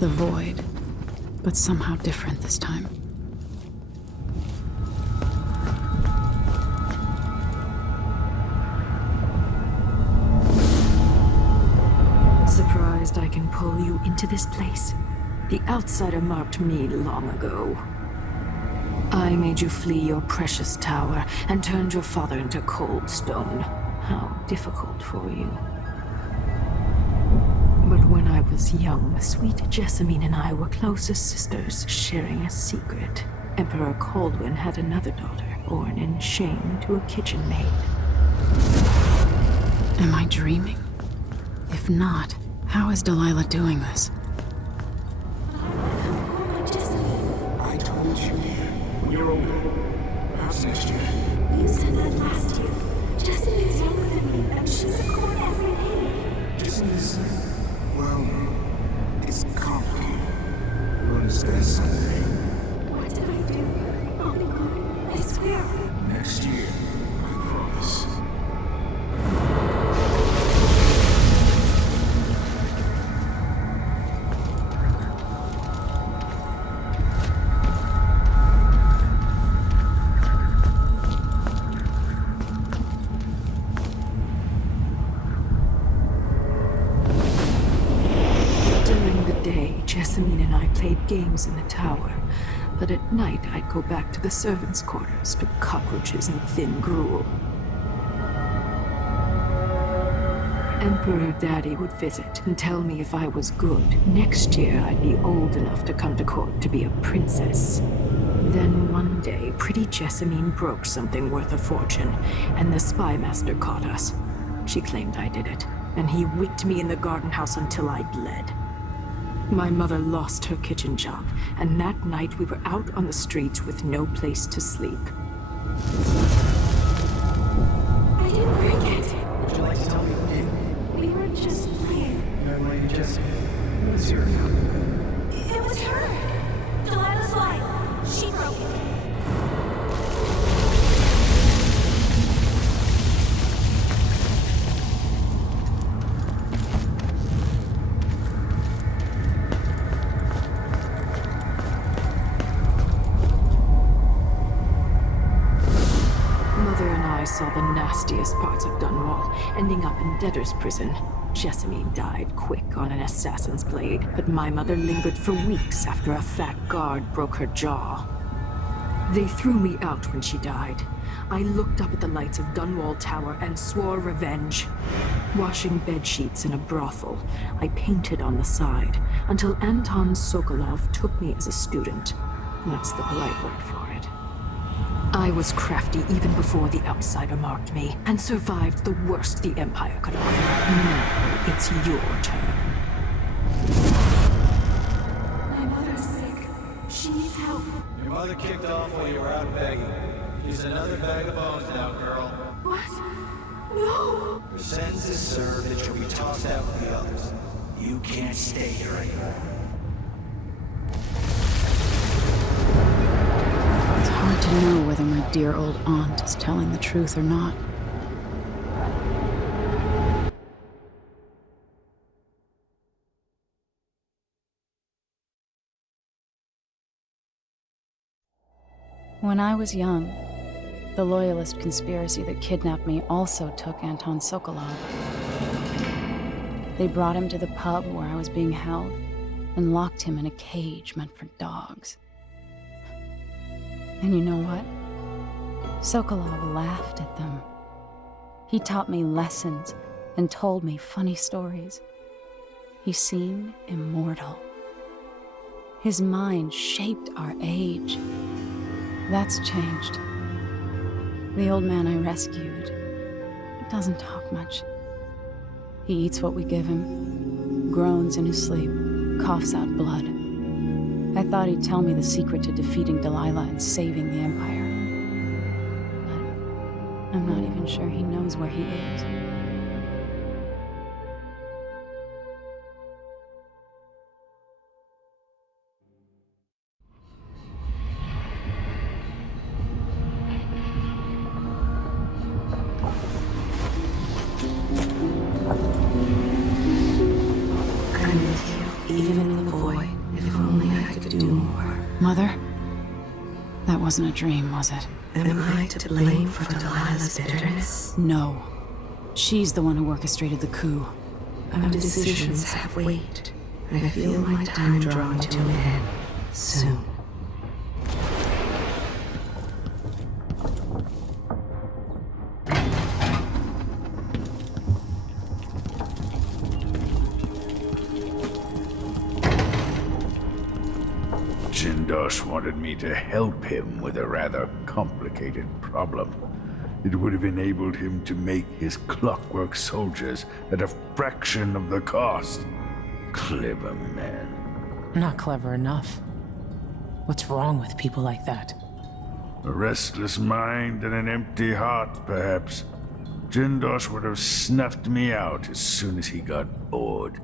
The void, but somehow different this time. Surprised I can pull you into this place? The outsider marked me long ago. I made you flee your precious tower and turned your father into cold stone. How difficult for you. But when I was young, sweet Jessamine and I were close as sisters, sharing a secret. Emperor Kaldwin had another daughter, born in shame to a kitchen maid. Am I dreaming? If not, how is Delilah doing this? I told you, when you're older, perhaps next year. You said that last year. Jessamine is younger than me, and she's a court every day. This is, well, it's complicated. You'll understand someday. What did I do? I'll be good. I swear. Next year, I promise. Jessamine and I played games in the tower, but at night I'd go back to the servants' quarters to cockroaches and thin gruel. Emperor Daddy would visit and tell me if I was good, next year I'd be old enough to come to court to be a princess. Then one day, pretty Jessamine broke something worth a fortune, and the spy master caught us. She claimed I did it, and he whipped me in the garden house until I bled. My mother lost her kitchen job, and that night we were out on the streets with no place to sleep. I didn't break it. Would you like to tell me what did? We were just playing. Young lady Jessamine, what is your account? It was her. Delilah's life. She broke it. Saw the nastiest parts of Dunwall, ending up in debtor's prison. Jessamine died quick on an assassin's blade, but my mother lingered for weeks after a fat guard broke her jaw. They threw me out when she died. I looked up at the lights of Dunwall Tower and swore revenge. Washing bed sheets in a brothel, I painted on the side, until Anton Sokolov took me as a student. That's the polite word for it. I was crafty even before the outsider marked me, and survived the worst the Empire could offer. Now it's your turn. My mother's sick. She needs help. Your mother kicked off while you were out begging. She's another bag of bones now, girl. What? No! Your sentence is served and you'll be tossed out with the others. You can't stay here anymore. It's hard to know whether my dear old aunt is telling the truth or not. When I was young, the Loyalist conspiracy that kidnapped me also took Anton Sokolov. They brought him to the pub where I was being held and locked him in a cage meant for dogs. And you know what? Sokolov laughed at them. He taught me lessons and told me funny stories. He seemed immortal. His mind shaped our age. That's changed. The old man I rescued doesn't talk much. He eats what we give him, groans in his sleep, coughs out blood. I thought he'd tell me the secret to defeating Delilah and saving the Empire. But I'm not even sure he knows where he is. even in the void, if only I could do more. Mother? That wasn't a dream, was it? Am I to blame for Delilah's bitterness? No. She's the one who orchestrated the coup. Our decisions have weight. I feel my time drawing to an end soon. Jindosh wanted me to help him with a rather complicated problem. It would have enabled him to make his clockwork soldiers at a fraction of the cost. Clever man. Not clever enough. What's wrong with people like that? A restless mind and an empty heart, perhaps. Jindosh would have snuffed me out as soon as he got bored.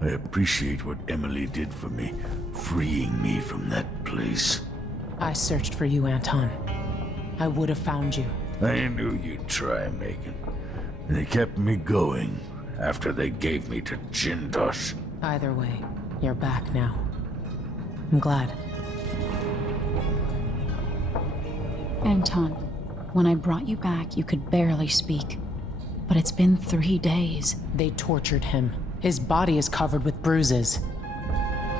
I appreciate what Emily did for me, freeing me from that place. I searched for you, Anton. I would have found you. I knew you'd try, Megan. And they kept me going after they gave me to Jindosh. Either way, you're back now. I'm glad. Anton, when I brought you back, you could barely speak. But it's been 3 days. They tortured him. His body is covered with bruises.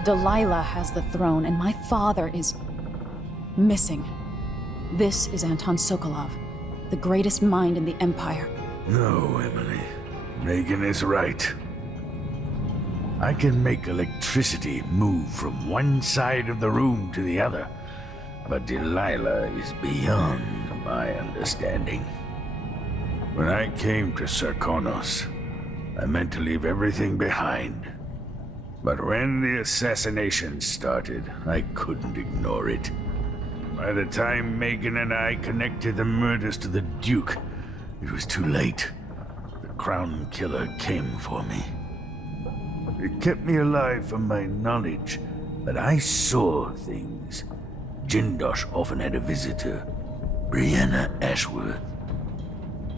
Delilah has the throne, and my father is missing. This is Anton Sokolov, the greatest mind in the Empire. No, Emily. Megan is right. I can make electricity move from one side of the room to the other, but Delilah is beyond my understanding. When I came to Sarkonos, I meant to leave everything behind. But when the assassination started, I couldn't ignore it. By the time Megan and I connected the murders to the Duke, it was too late. The Crown Killer came for me. It kept me alive from my knowledge, but I saw things. Jindosh often had a visitor, Brianna Ashworth.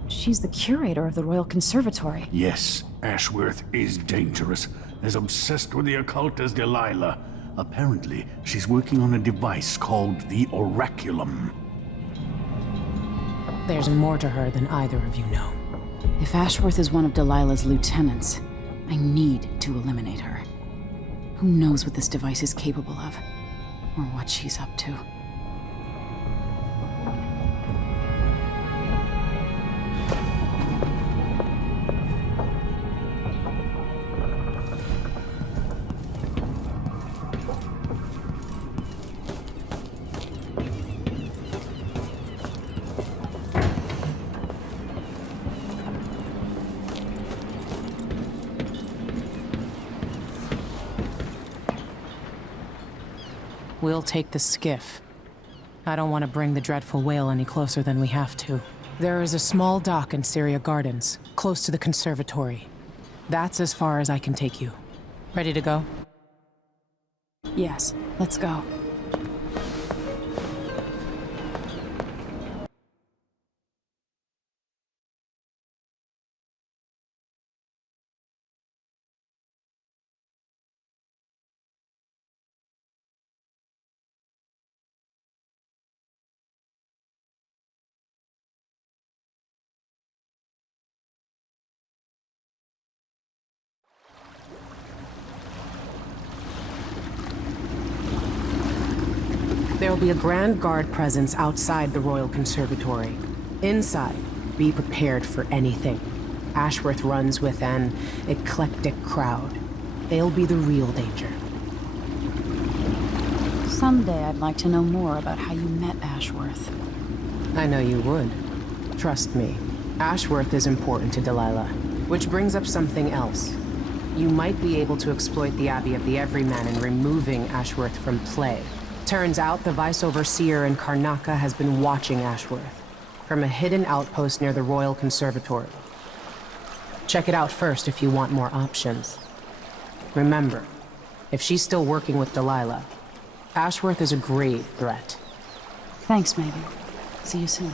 She's the curator of the Royal Conservatory. Yes, Ashworth is dangerous. As obsessed with the occult as Delilah. Apparently, she's working on a device called the Oraculum. There's more to her than either of you know. If Ashworth is one of Delilah's lieutenants, I need to eliminate her. Who knows what this device is capable of, or what she's up to. We'll take the skiff. I don't want to bring the dreadful whale any closer than we have to. There is a small dock in Syria Gardens, close to the conservatory. That's as far as I can take you. Ready to go? Yes, let's go. There will be a Grand Guard presence outside the Royal Conservatory. Inside, be prepared for anything. Ashworth runs with an eclectic crowd. They'll be the real danger. Someday I'd like to know more about how you met Ashworth. I know you would. Trust me. Ashworth is important to Delilah. Which brings up something else. You might be able to exploit the Abbey of the Everyman in removing Ashworth from play. Turns out the Vice Overseer in Karnaca has been watching Ashworth from a hidden outpost near the Royal Conservatory. Check it out first if you want more options. Remember, if she's still working with Delilah, Ashworth is a grave threat. Thanks, Megan. See you soon.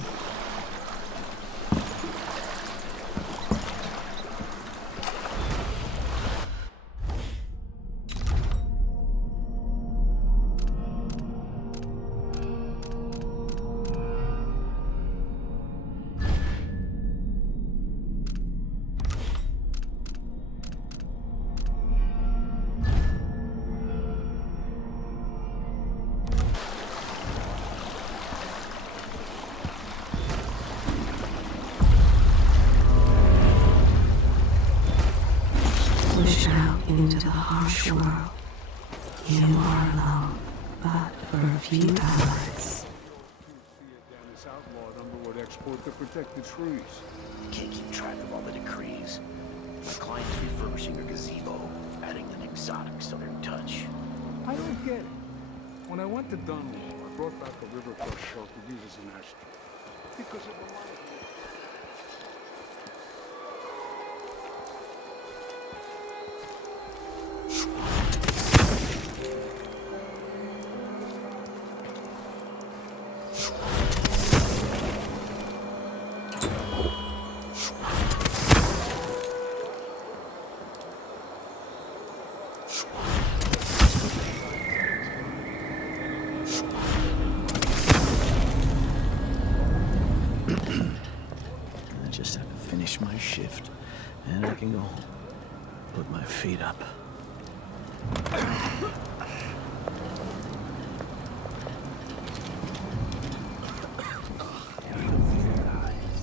harsh world, you are alone, but for a few hours. This outlawed number would export to protect the trees. Can't keep track of all the decrees. My client's refurbishing a gazebo, adding an exotic southern touch. I don't get it. When I went to Dunwall, I brought back a river crush shell to use as an ashtray. Because it reminds me. I just have to finish my shift, and I can go put my feet up.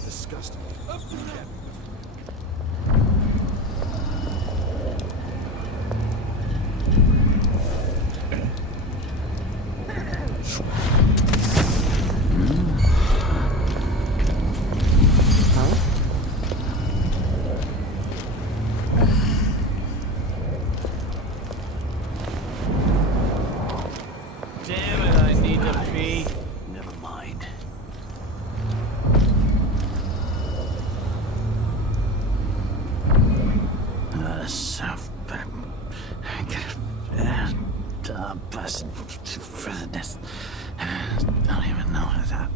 Disgusting. Damn it, I need to pee. Never mind. South bus for this. Don't even know that.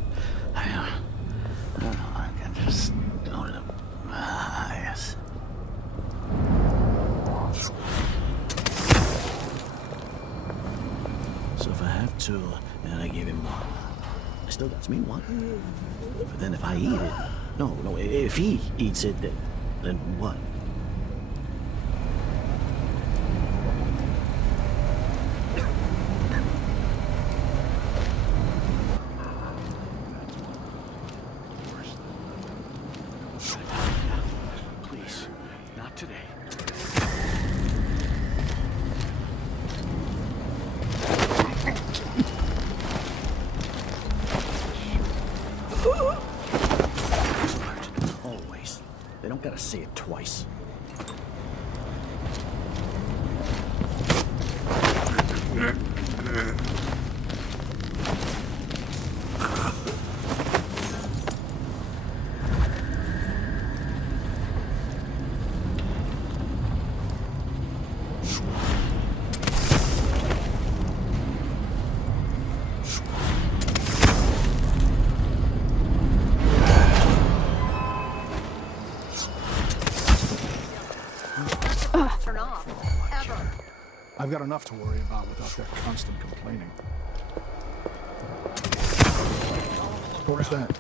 I can just go to the yes. So if I have two, and I give him one, I still got me one. But then if I eat it, no, if he eats it, then what? Please, not today. Always. They don't gotta say it twice. I've got enough to worry about without their constant complaining. What was that?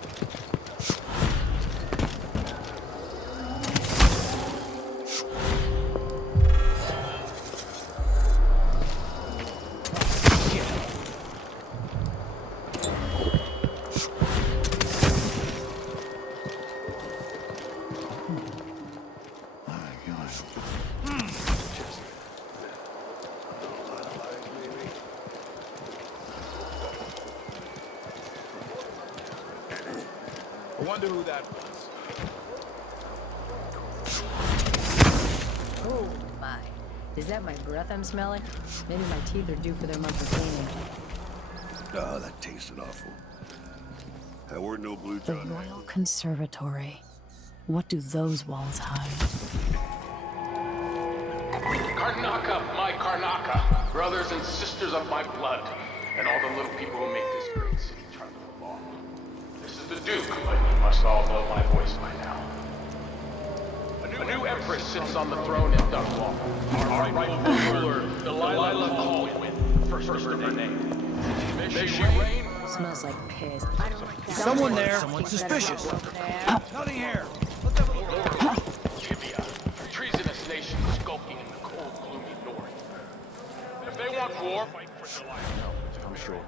I wonder who that was. Oh my. Is that my breath I'm smelling? Maybe my teeth are due for their monthly cleaning. Oh, that tasted awful. There were no blue The John. Royal Conservatory. What do those walls hide? Karnaka, my Karnaka, brothers and sisters of my blood, and all the little people who make this great city trundle along. This is the Duke, but you must all know my voice by now. A new empress sits on the throne in Dunwall. Our rightful ruler, Delilah Caldwin, first of her name. May she reign. Smells like piss. I don't like that. Someone there. Someone suspicious. Nothing here. Gibeah, a treasonous nation skulking in the cold, gloomy north. If they want war, fight for Delilah. No, I'm sure.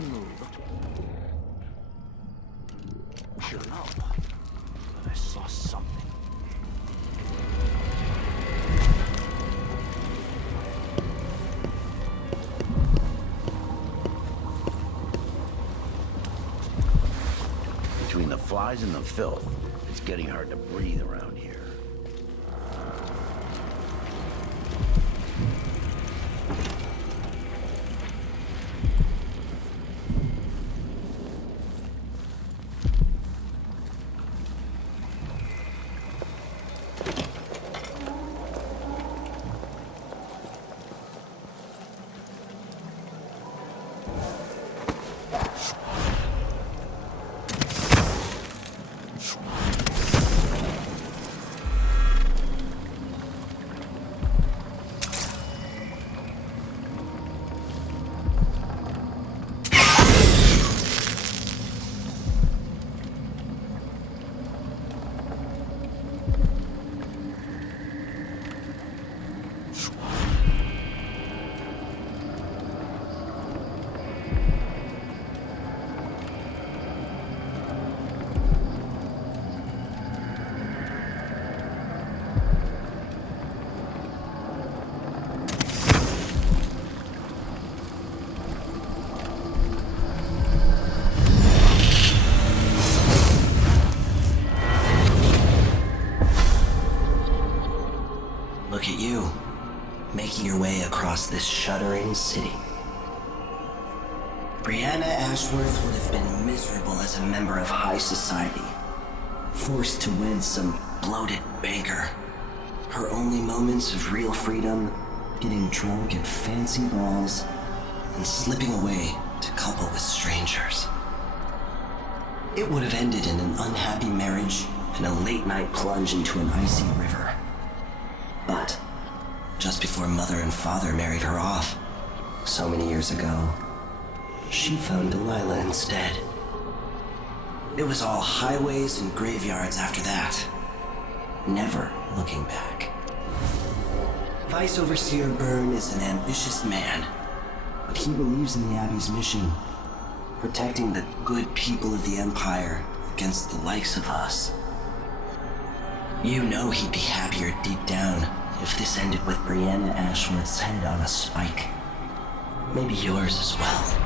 and move. Shut up. I saw something. Between the flies and the filth, it's getting hard to breathe around here. Look at you, making your way across this shuddering city. Brianna Ashworth would have been miserable as a member of high society, forced to wed some bloated banker. Her only moments of real freedom, getting drunk at fancy balls, and slipping away to couple with strangers. It would have ended in an unhappy marriage and a late-night plunge into an icy river. But just before Mother and Father married her off, so many years ago, she found Delilah instead. It was all highways and graveyards after that, never looking back. Vice Overseer Byrne is an ambitious man, but he believes in the Abbey's mission, protecting the good people of the Empire against the likes of us. You know he'd be happier deep down if this ended with Brianna Ashworth's head on a spike. Maybe yours as well.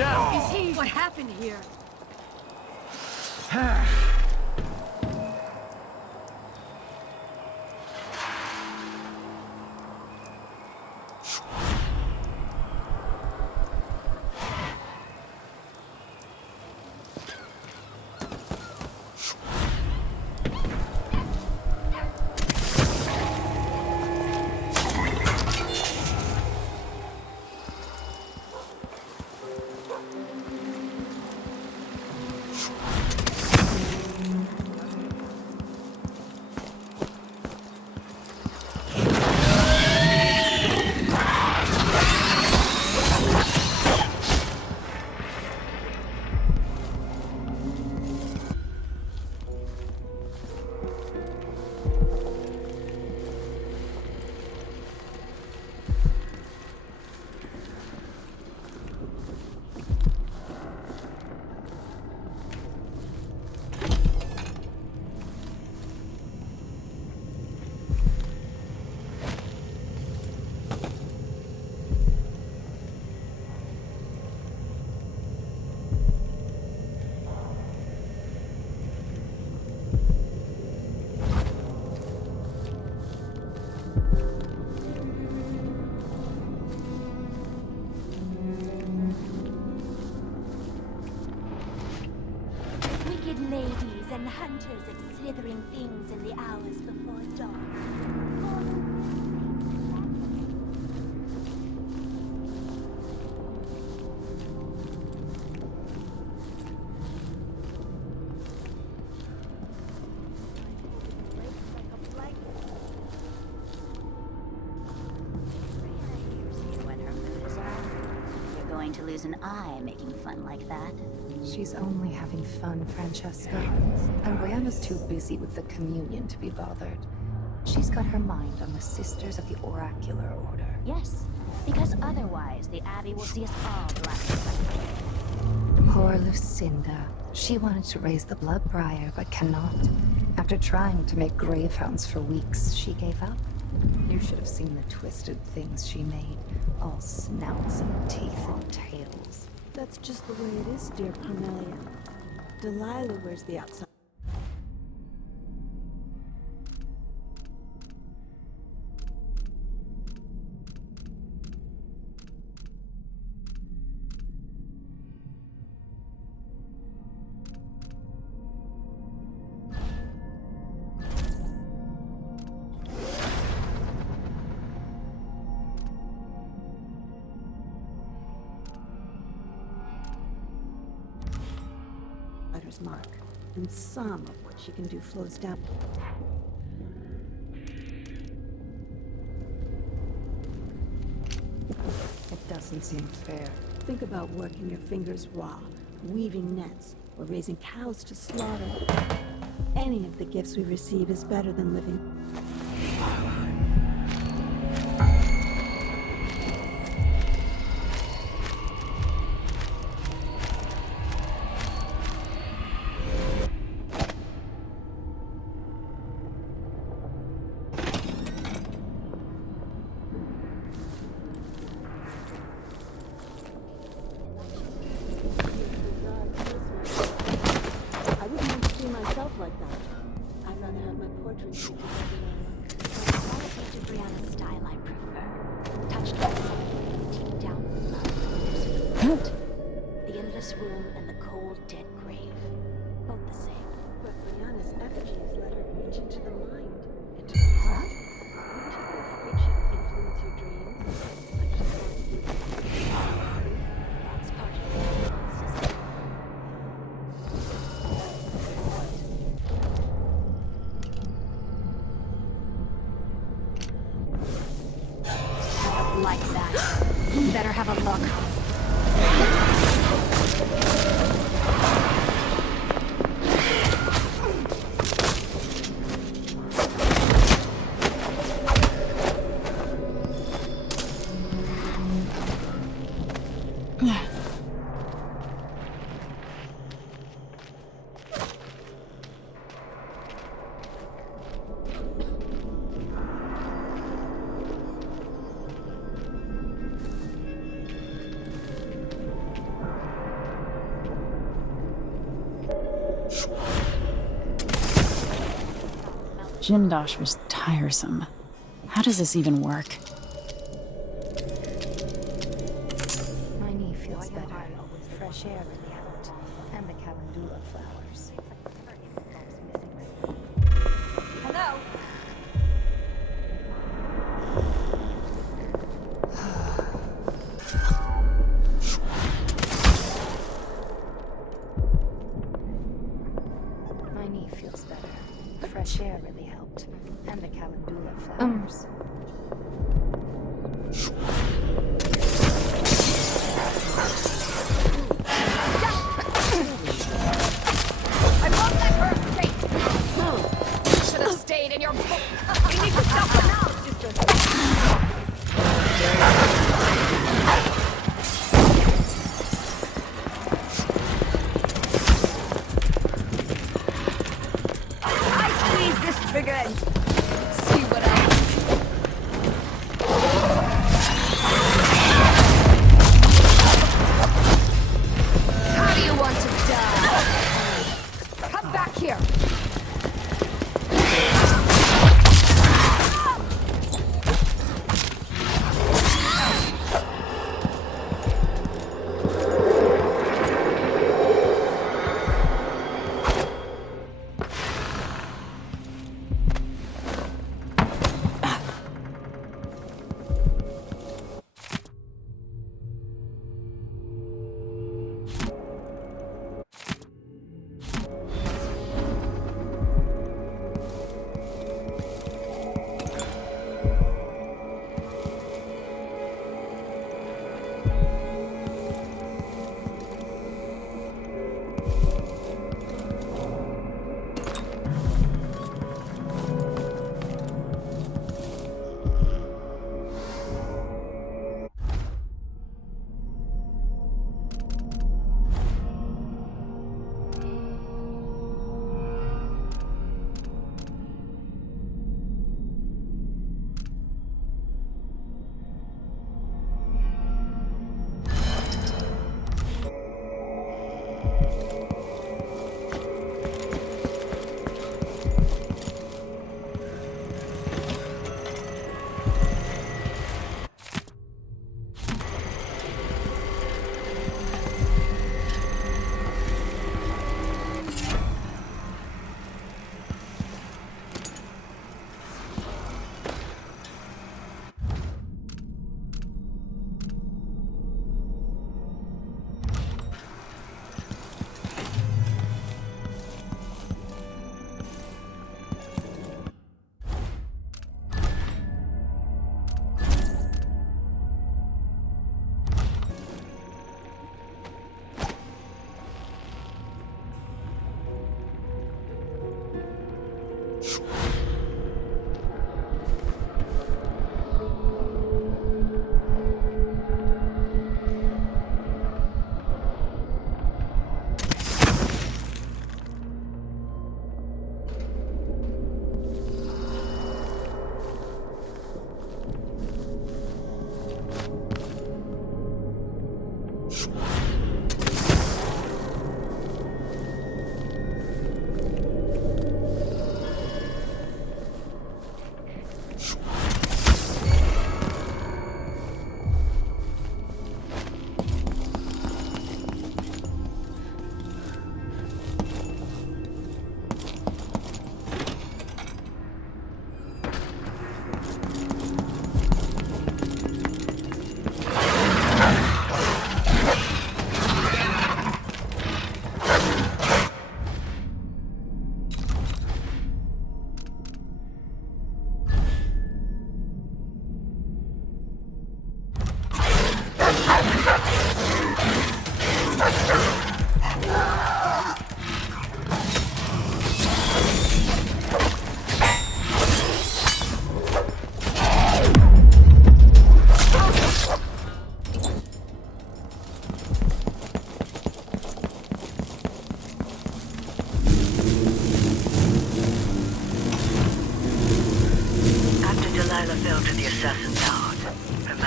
down! Is he? What happened here? Wicked ladies and hunters of slithering things in the hours before dawn. You're going to lose an eye making fun like that. She's only having fun, Francesca. And Brianna's too busy with the communion to be bothered. She's got her mind on the Sisters of the Oracular Order. Yes, because otherwise the Abbey will see us all blasted. Poor Lucinda. She wanted to raise the Bloodbriar, but cannot. After trying to make gravehounds for weeks, she gave up. You should have seen the twisted things she made. All snouts and teeth and tails. That's just the way it is, dear Cornelia. Delilah wears the outside. Mark, and some of what she can do flows down. It doesn't seem fair. Think about working your fingers raw, weaving nets, or raising cows to slaughter. Any of the gifts we receive is better than living. Like that. You better have a look. Jindosh was tiresome. How does this even work? My knee feels better. Fresh air really helped. And the calendula flowers. Hello? My knee feels better. Fresh air really helped. And the calendula flowers. I love that first date! Should have stayed in your book. You need to stop for now, sister. I squeeze this trigger and see what I How do you want to die? Come back here!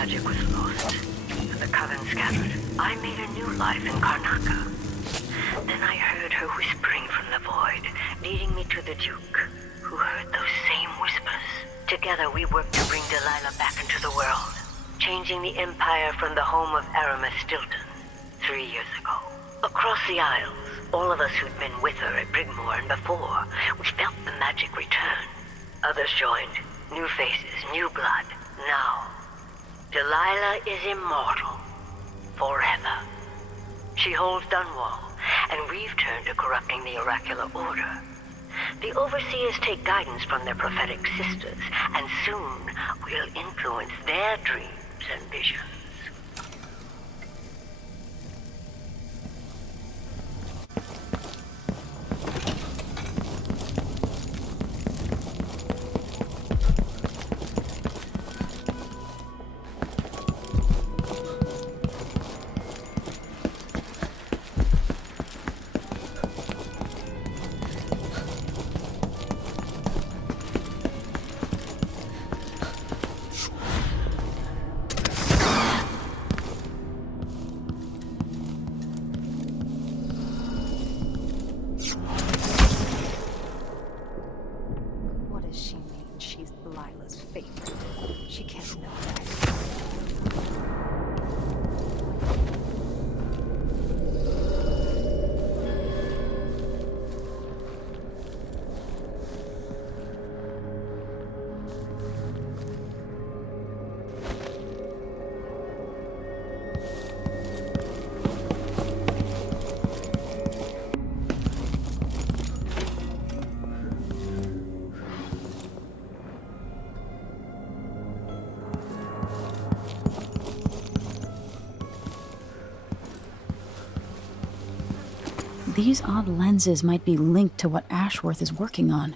magic was lost, and the Coven scattered, I made a new life in Karnaca. Then I heard her whispering from the void, leading me to the Duke, who heard those same whispers. Together we worked to bring Delilah back into the world, changing the Empire from the home of Aramis Stilton 3 years ago. Across the Isles, all of us who'd been with her at Brigmore and before, we felt the magic return. Others joined. New faces, new blood. Now, Delilah is immortal. Forever. She holds Dunwall, and we've turned to corrupting the oracular order. The Overseers take guidance from their prophetic sisters, and soon we'll influence their dreams and visions. These odd lenses might be linked to what Ashworth is working on.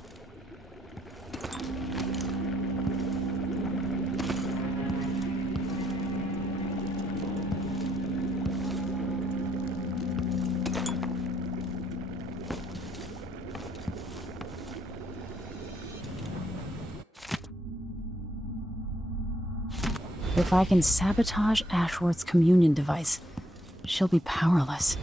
If I can sabotage Ashworth's communion device, she'll be powerless.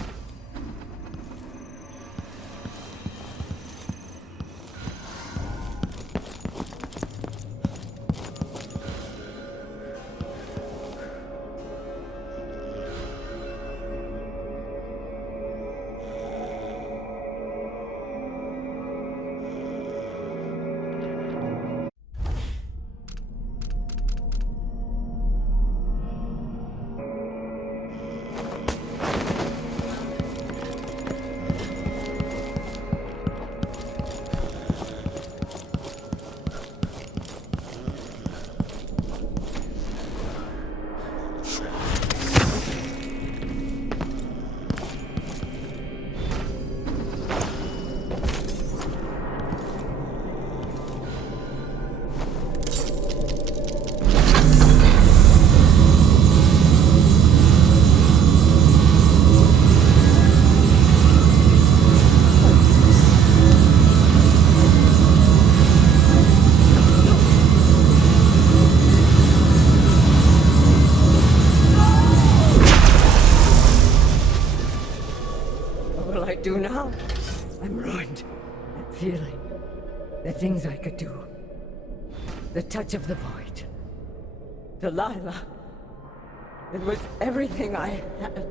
Do now? I'm ruined. That feeling. The things I could do. The touch of the void. Delilah. It was everything I had.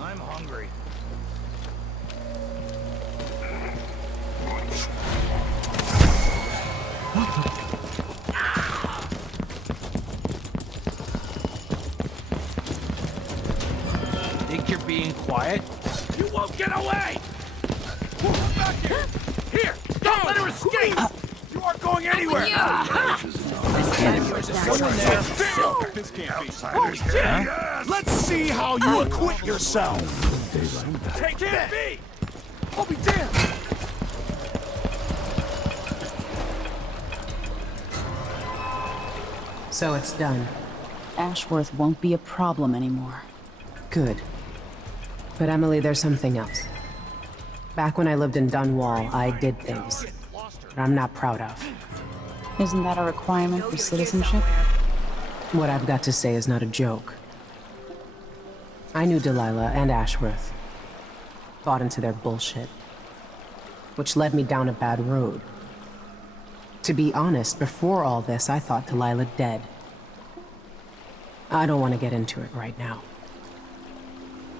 I'm hungry. Think you're being quiet? You won't get away! Back here! Here! Don't let her escape! You aren't going anywhere! This can't be. Oh, shit! Let's see how you acquit yourself! Take that! I'll be damned! So it's done. Ashworth won't be a problem anymore. Good. But Emily, there's something else. Back when I lived in Dunwall, I did things that I'm not proud of. Isn't that a requirement for citizenship? What I've got to say is not a joke. I knew Delilah and Ashworth. Bought into their bullshit. Which led me down a bad road. To be honest, before all this, I thought Delilah dead. I don't want to get into it right now.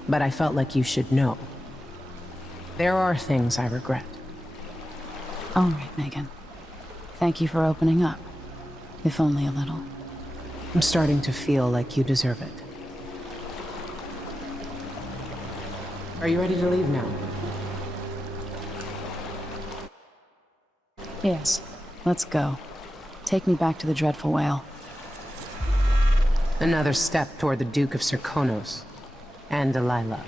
But I felt like you should know. There are things I regret. All right, Megan. Thank you for opening up. If only a little. I'm starting to feel like you deserve it. Are you ready to leave now? Yes. Let's go. Take me back to the Dreadful Whale. Another step toward the Duke of Serkonos and Delilah.